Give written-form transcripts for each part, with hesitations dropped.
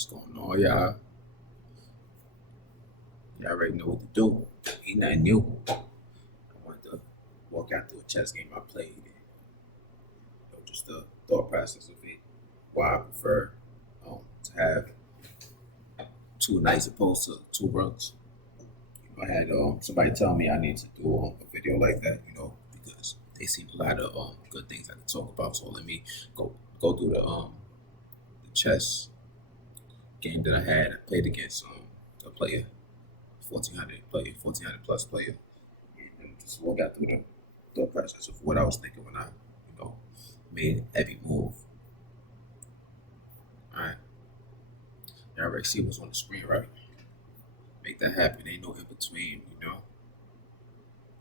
What's going on, y'all? Y'all already know what to do. Ain't nothing new. I wanted to walk out through a chess game I played. Just the thought process of it. Why I prefer to have two knights opposed to two rooks. I had somebody tell me I need to do a video like that, because they seen a lot of good things I can talk about. So let me go through the chess game that I had. I played against a player, 1400 plus player, and just walk out through the thought process of what I was thinking when I, made every move. All right, y'all already see what's on the screen, right? Make that happen. Ain't no in between,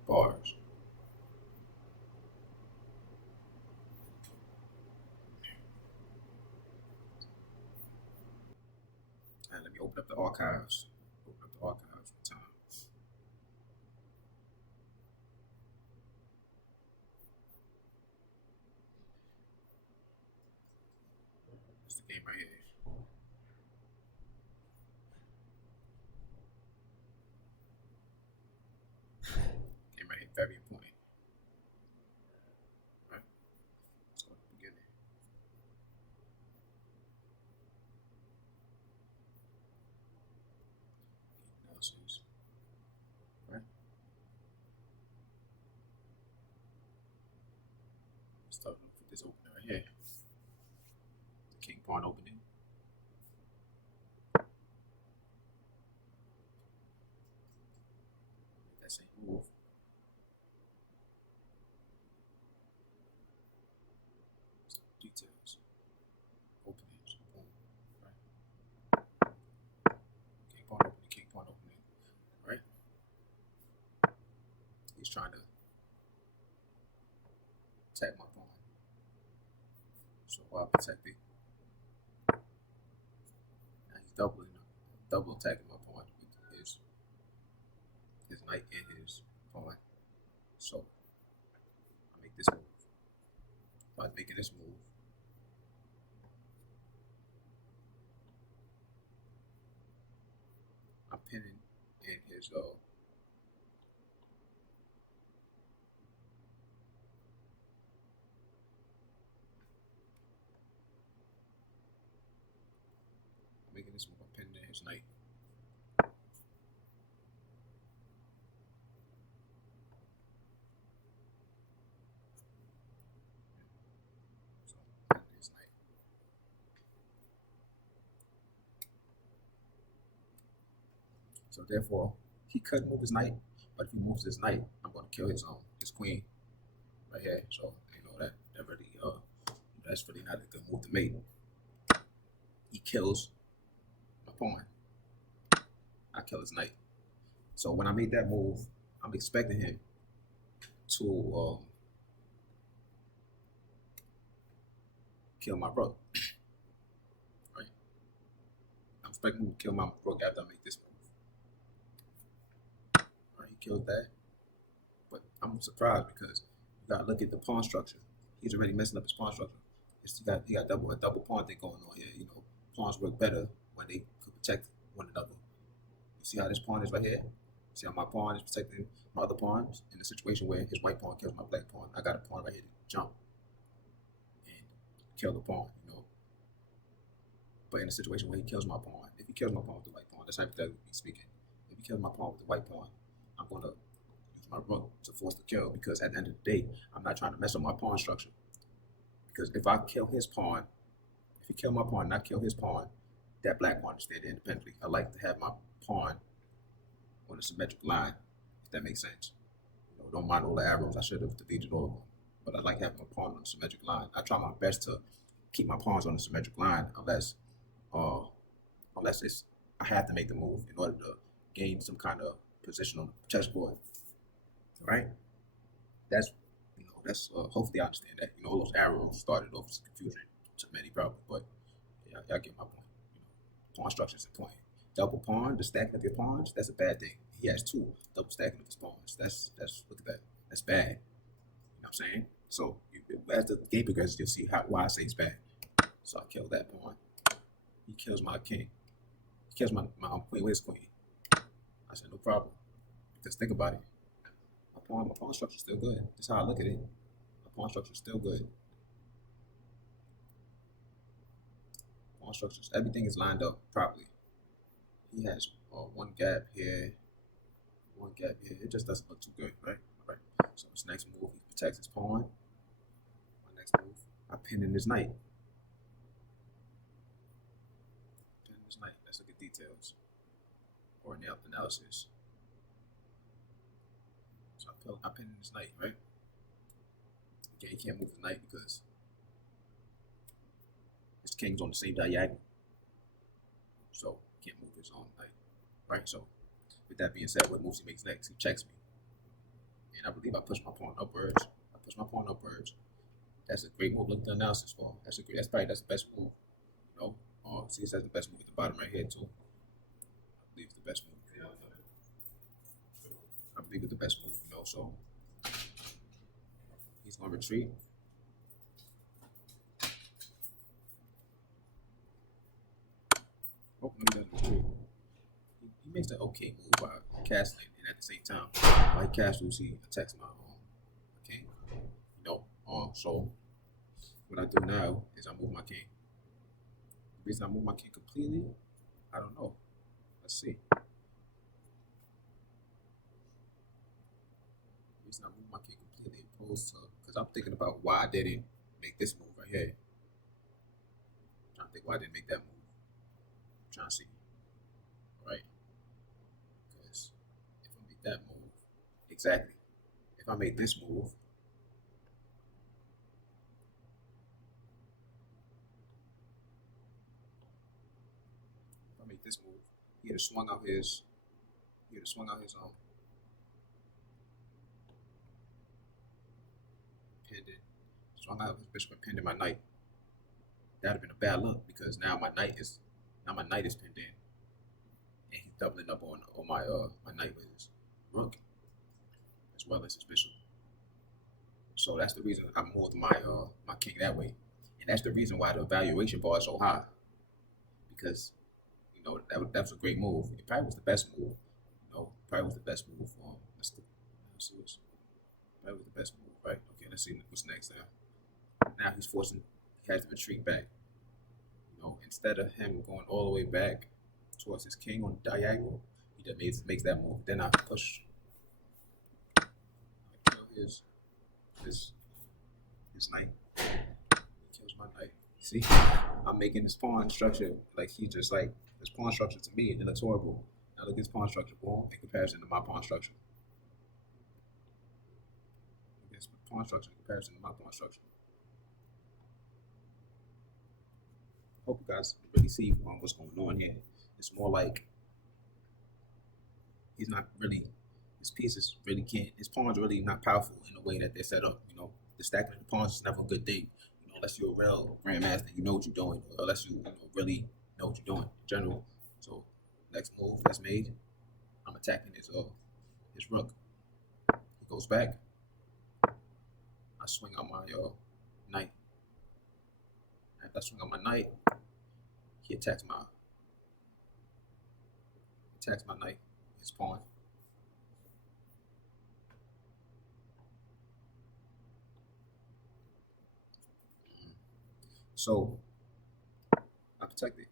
bars. All right, let me open up the archives. Open up the archives one time. It's the game right here. Game right here, very important. All right, let's go to the beginning. Analysis. All right, start off with this opener right here. The king pawn opening. That same move. Details. Openings. Boom. Right. King pawn opening. King pawn opening. Right. He's trying to attack my pawn. So while protecting, now he's double attacking my pawn with his knight and his pawn. So I make this move. By making this move, I'm pinning in his making this move, I'm pinning in his knight. So pinning his knight. So therefore, he could move his knight, but if he moves his knight, I'm going to kill his queen right here. So that really that's really not a good move to make. He kills my pawn. I kill his knight. So when I made that move, I'm expecting him to kill my rook. Right? I'm expecting him to kill my rook after I make this move. Right? He kills that. But I'm surprised because you gotta look at the pawn structure. He's already messing up his pawn structure. He got a double pawn thing going on here. Pawns work better when they could protect one another. You see how this pawn is right here? See how my pawn is protecting my other pawns in a situation where his white pawn kills my black pawn. I got a pawn right here to jump and kill the pawn. But in a situation where he kills my pawn, if he kills my pawn with the white pawn, that's hypothetically speaking. If he kills my pawn with the white pawn, I'm gonna use my rook to force the kill because at the end of the day, I'm not trying to mess up my pawn structure. Because if I kill his pawn, if he kill my pawn and I kill his pawn, that black pawn is stand independently. I like to have my pawn on a symmetric line, if that makes sense. Don't mind all the arrows. I should have deleted all of them. But I like having my pawn on a symmetric line. I try my best to keep my pawns on a symmetric line uh, unless it's I have to make the move in order to gain some kind of position on the chessboard. Right? That's that's hopefully I understand that. All those arrows started off as confusion to many probably, but yeah, y'all get my point. Pawn structure is important. Double pawn, the stacking of your pawns, that's a bad thing. He has two double stacking of his pawns. That's look at that. That's bad. You know what I'm saying? So as the game progresses, you'll see why I say it's bad. So I kill that pawn. He kills my king. He kills my queen with his queen. I said, no problem. Because think about it. My pawn structure is still good. That's how I look at it. My pawn structure is still good. Pawn structures, everything is lined up properly. He has one gap here, one gap here. It just doesn't look too good, right? All right. So his next move, he protects his pawn. My next move, I pin in his knight. Pin in his knight. Let's look at details or analysis. So I pin in his knight, right? Okay, he can't move the knight because his king's on the same diagonal. So he can't move his own knight, right? So with that being said, what moves he makes next? He checks me. And I believe I push my pawn upwards. I push my pawn upwards. That's a great move. Look at the analysis for. That's the best move. You know, see, it says the best move at the bottom right here too. I believe it's the best move. I believe it's the best move. You know, so he's gonna retreat. Oh, no, he doesn't retreat. He makes the okay move by castling, and at the same time, while he castles, he attacks my king. You know, so what I do now is I move my king. The reason I move my king completely, I don't know. Let's see. The reason I move my king completely opposed to, because I'm thinking about why I didn't make this move right here. I'm trying to think why I didn't make that move. I'm trying to see. Right? Because if I make that move, exactly. If I make this move, he'd have swung out his pendant, swung out his bishop and pendant my knight. That'd have been a bad look because now my knight is pinned in, and he's doubling up on my knight with his rook as well as his bishop. So that's the reason I moved my king that way, and that's the reason why the evaluation bar is so high, because you know that was a great move. It probably was the best move. You know, probably was the best move. Let's see what's probably was the best move, right? Okay, let's see what's next now. Now he has to retreat back. You know, instead of him going all the way back towards his king on the diagonal, he just makes that move. Then I push, I kill his knight. He kills my knight. See, I'm making his pawn structure like he just like his pawn structure to me, it looks horrible. Now look at his pawn structure, boom, in comparison to my pawn structure. Look at his pawn structure in comparison to my pawn structure. Hope you guys really see what's going on here. It's more like he's not really, his pieces really can't, his pawns really not powerful in the way that they're set up. You know, the stacking of the pawns is never a good thing. You know, unless you're a real grandmaster, you know what you're doing, or unless you know, really know what you're doing in general. So next move that's made, I'm attacking his rook. He goes back. I swing out my knight. After I swing out my knight, he attacks my knight, his pawn. So I protect it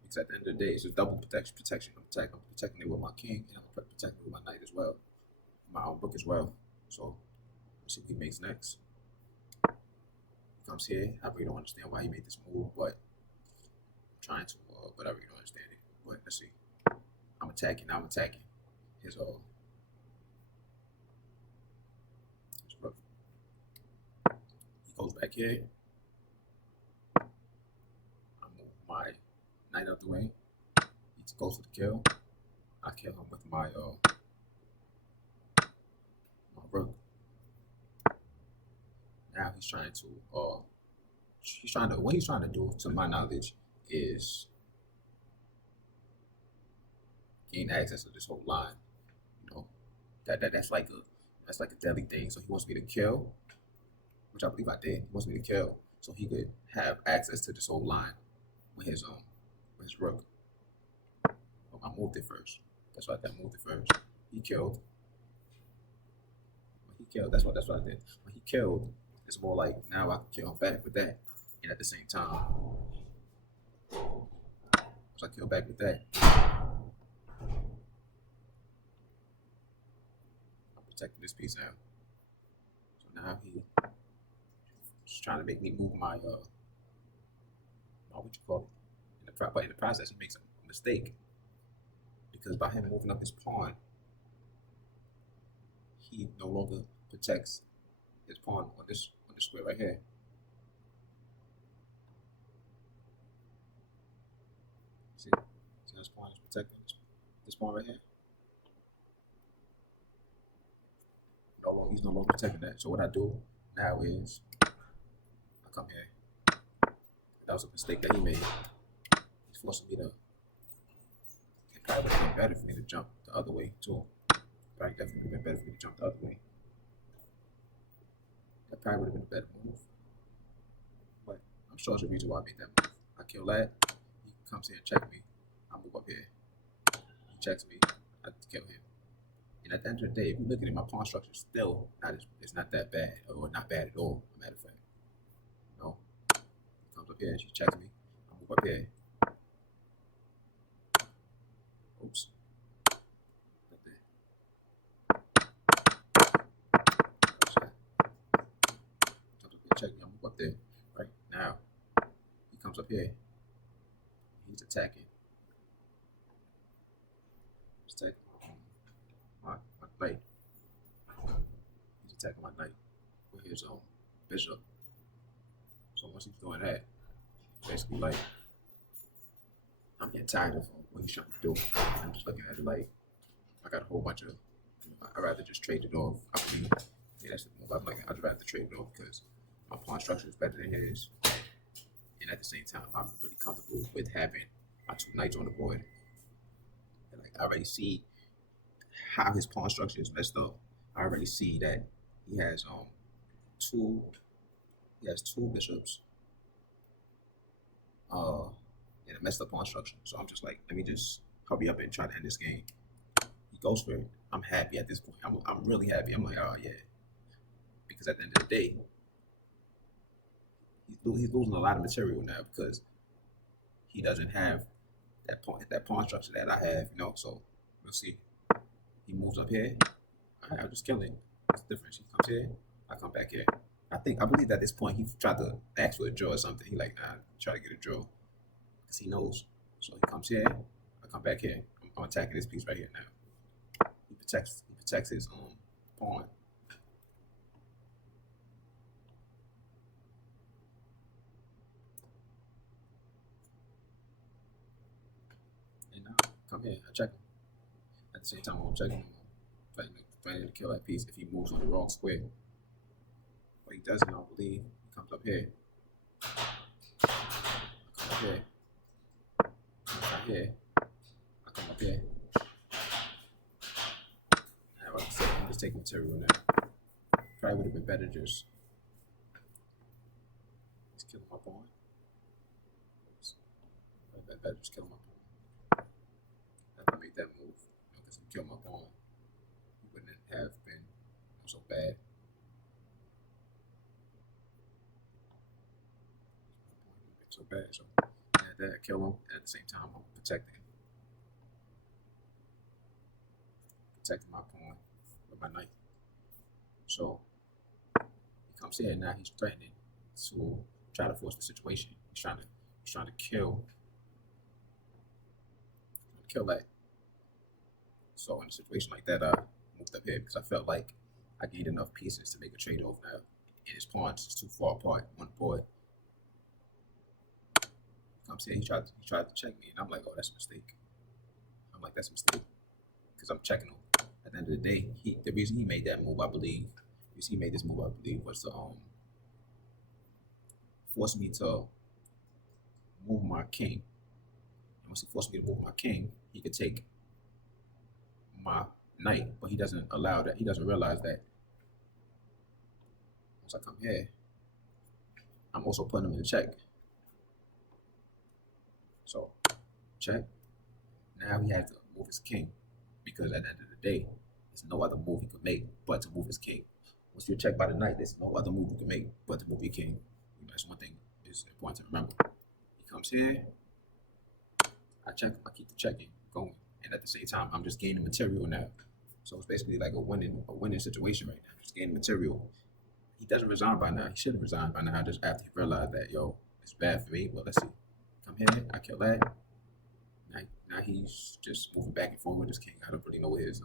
because at the end of the day, it's a double protection. I'm protecting it with my king, and I'm protecting it with my knight as well, my own book as well. So let's see what he makes next. He comes here. I really don't understand why he made this move, but I'm trying to, but I really don't understand it. But let's see. I'm attacking his rook. He goes back here. I move my knight out the way. He goes for the kill. I kill him with my rook. Now he's trying to what he's trying to do, to my knowledge, is gain access to this whole line. You know, that's like a deadly thing. So he wants me to kill, which I believe I did. He wants me to kill so he could have access to this whole line with his with his rook. Oh, I moved it first. That's why I moved it first. He killed. When he killed, that's what I did. When he killed, it's more like now I can kill him back with that. And at the same time, so I kill back with that. I'm protecting this piece now. So now he's trying to make me move my what you call it. But in the process he makes a mistake. Because by him moving up his pawn, he no longer protects his pawn on this square right here. See his pawn is protecting this pawn right here. He's no longer protecting that. So what I do now is I come here. That was a mistake that he made. He's forcing me to. It probably would have been better for me to jump the other way too. Probably definitely been better for me to jump the other way. That probably would have been a better move. But I'm sure there's a reason why I made that move. I kill that. He comes here and check me. I move up here. He checks me. I kill him. And at the end of the day, if you look at it, my pawn structure is still it's not that bad, or not bad at all, as a matter of fact. You know? He comes up here and she checks me. I move up here. Oops. Up there. Comes up here, check me. I move up there. Right now, he comes up here. He's attacking. He's attacking my knight. He's attacking my knight with his bishop. So once he's doing that, basically like I'm getting tired of what he's trying to do. I'm just looking at it like I got a whole bunch of. I'd rather just trade it off. I mean, yeah, that's the move. I'm like, I'd rather trade it off because my pawn structure is better than his, and at the same time, I'm really comfortable with having my two knights on the board. And like, I already see how his pawn structure is messed up. I already see that he has two two bishops in a messed up pawn structure. So I'm just like, let me just hurry up and try to end this game. He goes for it. I'm happy at this point. I'm really happy. I'm like, oh yeah, because at the end of the day, he's losing a lot of material now because he doesn't have that pawn structure that I have. You know, so we'll see. He moves up here. I'll just kill him. What's the difference? He comes here. I come back here. I believe at this point he tried to ask for a draw or something. He like, nah, try to get a draw because he knows. So he comes here. I come back here. I'm attacking this piece right here now. He protects his pawn. And now come here. I check him. At the same time, I'm checking him. Planning to kill that piece if he moves on the wrong square. But he doesn't, I believe. He comes up here. I come up here. I come up here. I come up here. Now, like I said, I'm just taking material now. Probably would have been better just killing my pawn. Better just killing my pawn. If I made that move, because he killed my pawn, he wouldn't have been so bad. So bad. So I had to kill him, and at the same time, I'm protecting my pawn with my knight. So he comes here, and now he's threatening to try to force the situation. He's trying to kill that. So in a situation like that, I moved up here because I felt like I gained enough pieces to make a trade-off now. And his pawns is too far apart, one board. He comes here, he tried to check me, and I'm like, oh, that's a mistake. I'm like, that's a mistake because I'm checking him. At the end of the day, the reason he made that move, I believe, he made this move, I believe, was to force me to move my king. And once he forced me to move my king, he could take my knight, but he doesn't allow that. He doesn't realize that once I come here, I'm also putting him in check. So Check. Now he has to move his king because at the end of the day, there's no other move he could make but to move his king. Once you're checked by the knight, there's no other move you can make but to move your king. That's one thing is important to remember. He comes here, I check, I keep the checking going, and at the same time, I'm just gaining material now. So it's basically like a winning situation right now. Just gaining material. He doesn't resign by now. He should have resigned by now, just after he realized that yo, it's bad for me. But let's see. Come here, I kill that. Now he's just moving back and forth with his king. I don't really know what his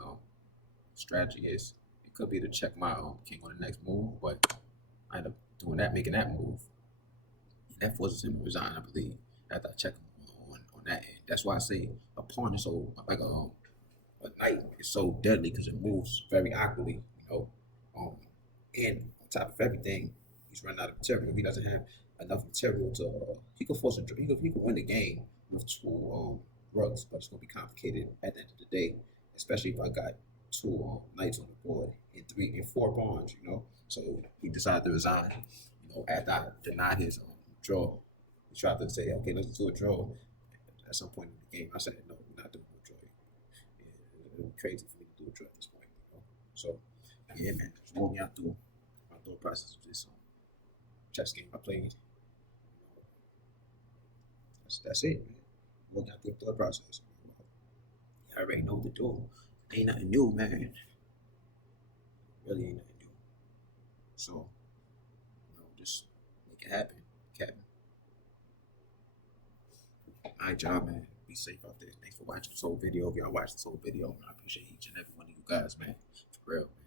strategy is. It could be to check my king on the next move, but I end up doing that, making that move. And that forces him to resign, I believe, after I check him on that end. That's why I say a pawn is so like a knight is so deadly because it moves very awkwardly, and on top of everything, he's running out of material. If he doesn't have enough material to, he could force a, he could win the game with two rugs, but it's gonna be complicated at the end of the day, especially if I got two knights on the board and three and four pawns, So he decided to resign, after I denied his draw. He tried to say, okay, let's do a draw. At some point in the game, I said, no, we're not doing a draw. It would be crazy for me to do a draw at this point. So, yeah, man, just walking out through my thought process of this chess game I played. That's it, man. Walking out through the thought process. I already know what to do. Ain't nothing new, man. Really ain't nothing new. So, just make it happen, Captain. All right, y'all, man. Be safe out there. Thanks for watching this whole video. If y'all watched this whole video, I appreciate each and every one of you guys, man. For real, man.